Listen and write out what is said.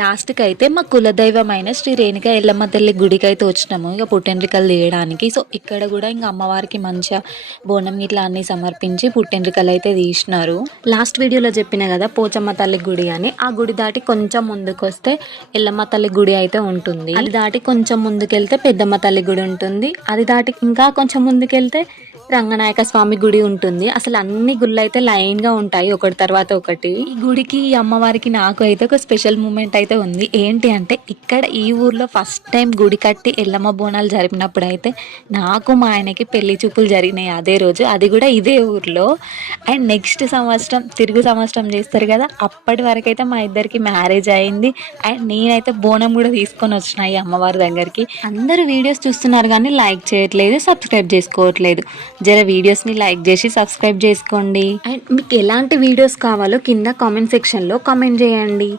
లాస్ట్కి అయితే మా కులదైవమైన శ్రీ రేణుక ఎల్లమ్మ తల్లి గుడికి అయితే వచ్చినాము ఇక పుట్టెంట్రికలు తీయడానికి. సో ఇక్కడ కూడా ఇంకా అమ్మవారికి మంచిగా బోనం ఇట్లా అన్ని సమర్పించి పుట్టెంట్రికలు అయితే తీసినారు. లాస్ట్ వీడియోలో చెప్పిన కదా పోచమ్మ తల్లి గుడి అని, ఆ గుడి దాటి కొంచెం ముందుకు వస్తే ఎల్లమ్మ తల్లి గుడి అయితే ఉంటుంది. అది దాటి కొంచెం ముందుకెళ్తే పెద్దమ్మ తల్లి గుడి ఉంటుంది. అది దాటి ఇంకా కొంచెం ముందుకెళ్తే రంగనాయక స్వామి గుడి ఉంటుంది. అసలు అన్ని గుళ్ళు అయితే లైన్ గా ఉంటాయి ఒకటి తర్వాత ఒకటి. ఈ గుడికి ఈ అమ్మవారికి నాకు అయితే ఒక స్పెషల్ మూమెంట్ అయితే ఉంది. ఏంటి అంటే ఇక్కడ ఈ ఊర్లో ఫస్ట్ టైం గుడి కట్టి ఎల్లమ్మ బోనాలు జరిపినప్పుడు అయితే నాకు మా ఆయనకి పెళ్లి చూపులు జరిగినాయి అదే రోజు, అది కూడా ఇదే ఊర్లో. అండ్ నెక్స్ట్ సంవత్సరం తిరుగు సంవత్సరం చేస్తారు కదా, అప్పటి వరకు అయితే మా ఇద్దరికి మ్యారేజ్ అయింది. అండ్ నేనైతే బోనం కూడా తీసుకొని వచ్చిన ఈ అమ్మవారి దగ్గరికి. అందరూ వీడియోస్ చూస్తున్నారు కానీ లైక్ చేయట్లేదు, సబ్స్క్రైబ్ చేసుకోవట్లేదు. జర వీడియోస్ని లైక్ చేసి సబ్స్క్రైబ్ చేసుకోండి. అండ్ మీకు ఎలాంటి వీడియోస్ కావాలో కింద కామెంట్ సెక్షన్లో కామెంట్ చేయండి.